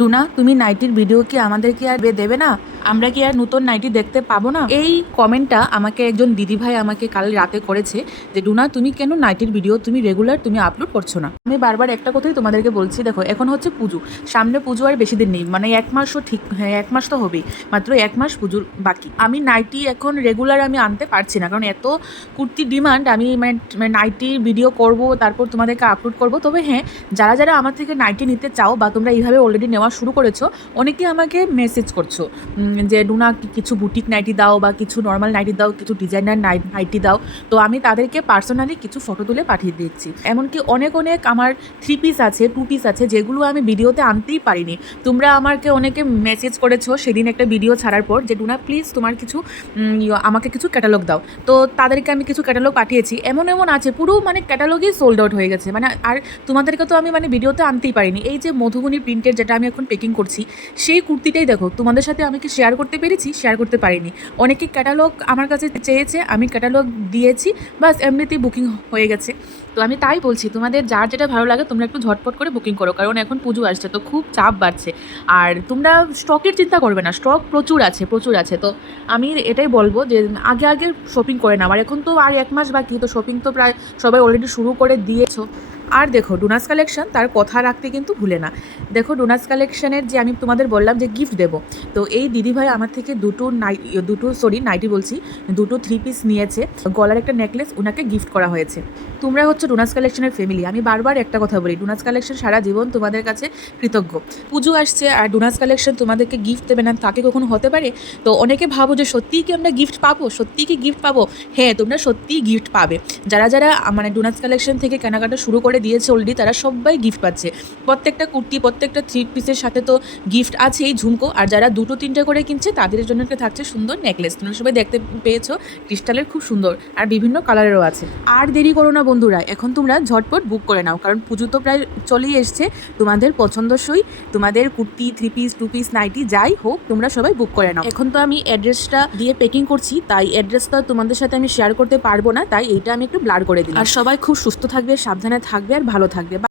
ডুনা, তুমি নাইটির ভিডিও কি আমাদেরকে আর দেবে না? আমরা কি আর নতুন নাইটি দেখতে পাবো না? এই কমেন্টটা আমাকে একজন দিদিভাই আমাকে কাল রাতে করেছে যে ডুনা, তুমি কেন নাইটির ভিডিও তুমি রেগুলার তুমি আপলোড করছো না? আমি বারবার একটা কথাই তোমাদেরকে বলছি, দেখো এখন হচ্ছে পুজো, সামনে পুজো আর বেশি দিন নেই, মানে 1 মাসও ঠিক, হ্যাঁ 1 মাস তো হবেই, মাত্র 1 মাস পুজোর বাকি। আমি নাইটি এখন রেগুলার আমি আনতে পারছি না, কারণ এত কুর্তি ডিমান্ড। আমি মানে নাইটির ভিডিও করব, তারপর তোমাদেরকে আপলোড করব। তবে হ্যাঁ, যারা যারা আমার থেকে নাইটি নিতে চাও বা তোমরা এইভাবে অলরেডি নেওয়া শুরু করেছো, অনেকেই আমাকে মেসেজ করছো যে ডুনা কিছু বুটিক নাইটি দাও বা কিছু নর্মাল নাইটি দাও, কিছু ডিজাইনার নাইটি দাও। তো আমি তাদেরকে পার্সোনালি কিছু ফটো তুলে পাঠিয়ে দিচ্ছি। এমনকি অনেক অনেক আমার 3 পিস আছে, 2 পিস আছে, যেগুলো আমি ভিডিওতে আনতেই পারিনি। তোমরা আমাকে অনেকে মেসেজ করেছো সেদিন একটা ভিডিও ছাড়ার পর যে ডুনা প্লিজ তোমার কিছু আমাকে কিছু ক্যাটালগ দাও। তো তাদেরকে আমি কিছু ক্যাটালগ পাঠিয়েছি। এমন এমন আছে পুরো মানে ক্যাটালগই সোল্ড আউট হয়ে গেছে, মানে আর তোমাদেরকে তো আমি মানে ভিডিওতে আনতেই পারিনি। এই যে মধুবনী প্রিন্টের যেটা আমি এখন পেকিং করছি, সেই কুর্তিটাই দেখো, তোমাদের সাথে আমি কি শেয়ার করতে পেরেছি? শেয়ার করতে পারিনি। অনেকে ক্যাটালগ আমার কাছে চেয়েছে, আমি ক্যাটালগ দিয়েছি, বাস এমনিতেই বুকিং হয়ে গেছে। তো আমি তাই বলছি, তোমাদের যার যেটা ভালো লাগে তোমরা একটু ঝটপট করে বুকিং করো, কারণ এখন পুজো আসছে তো খুব চাপ বাড়ছে। আর তোমরা স্টকের চিন্তা করবে না, স্টক প্রচুর আছে, প্রচুর আছে। তো আমি এটাই বলবো যে আগে আগে শপিং করে নাও। আর এখন তো আর 1 মাস বাকি, তো শপিং তো প্রায় সবাই অলরেডি শুরু করে দিয়েছো। আর দেখো ডোনাস কালেকশন তার কথা রাখতে কিন্তু ভুলে না। দেখো ডোনাস কালেকশনের যে আমি তোমাদের বললাম যে গিফট দেবো, তো এই দিদিভাই আমার থেকে দুটো নাইটি বলছি, দুটো 3 পিস নিয়েছে, গলার একটা নেকলেস ওনাকে গিফট করা হয়েছে। তোমরা হচ্ছে ডোনাস কালেকশনের ফ্যামিলি। আমি বারবার একটা কথা বলি, ডোনাস কালেকশন সারা জীবন তোমাদের কাছে কৃতজ্ঞ। পুজো আসছে আর ডোনাস কালেকশন তোমাদেরকে গিফট দেবে না, তাকে কখনো হতে পারে? তো অনেকে ভাবো যে সত্যিই কি আমরা গিফট পাবো, সত্যিই কি গিফট পাবো? হ্যাঁ, তোমরা সত্যিই গিফট পাবে। যারা যারা মানে ডোনাস কালেকশন থেকে কেনাকাটা শুরু করে দিয়েছে অলরেডি, তারা সবাই গিফট পাচ্ছে। প্রত্যেকটা কুর্তি, প্রত্যেকটা 3 পিসের সাথে তো গিফট আছে, এই ঝুমকো। আর যারা 2-3টে করে কিনছে তাদের জন্য থাকছে সুন্দর নেকলেস। তোমরা সবাই দেখতে পেয়েছো, ক্রিস্টালের খুব সুন্দর আর বিভিন্ন কালারেরও আছে। আর দেরি করো না বন্ধুরা, এখন তোমরা ঝটপট বুক করে নাও, কারণ পুজো তো প্রায় চলেই এসছে। তোমাদের পছন্দসই তোমাদের কুর্তি, 3 পিস, 2 পিস, নাইটি যাই হোক, তোমরা সবাই বুক করে নাও। এখন তো আমি অ্যাড্রেসটা দিয়ে পেকিং করছি, তাই অ্যাড্রেসটা তোমাদের সাথে আমি শেয়ার করতে পারবো না, তাই এইটা আমি একটু ব্লার করে দিই। আর সবাই খুব সুস্থ থাকবে, সাবধানে থাকবে আর ভালো থাকবে।